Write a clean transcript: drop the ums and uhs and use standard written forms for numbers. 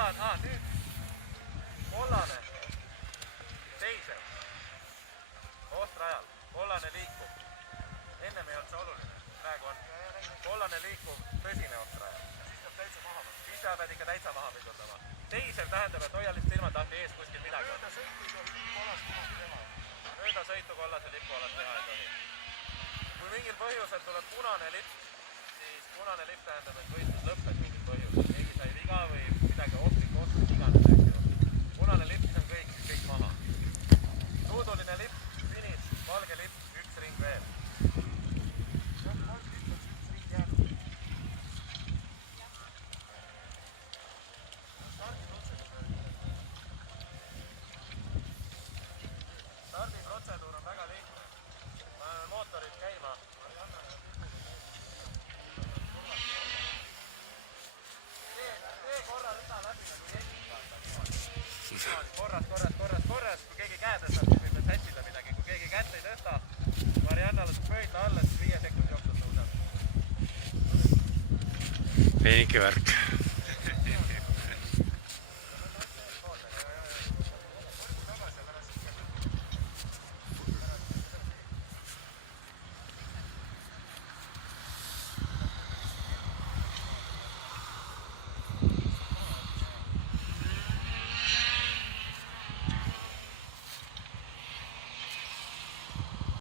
nüüd kollane teiser oostrajal, kollane liikub. Ennem ei olnud see oluline, praegu on kollane liikuv tõsine oostrajal. Siis pead ikka täitsa maha pidurdama. Teiser tähendab, et hoia lihtsalt ilmatahti ees kuskil midagi. Mööda sõitu kollase lipu alast teha ei tohi. Kui mingil põhjusel tuleb punane lipp, siis punane lipp tähendab, et võistlus lõppes mingil põhjusel. Keegi sai viga või midagi ohtlik oskus iganes. Punane lipp, siis on kõik maha. Ruuduline lipp, finiš, valge lipp, üks ring veel. Stardiprotseduur on väga lihtne. Paneme mootorid käima. Tee korra rüda läbi nagu jengid. Korras. Kui keegi käe tõstab, siis võib sätsida midagi. Kui keegi kätt ei tõsta, Marianna laseb pöidla alla, siis 5 sekundi jooksul tõuseb. Peenike värk.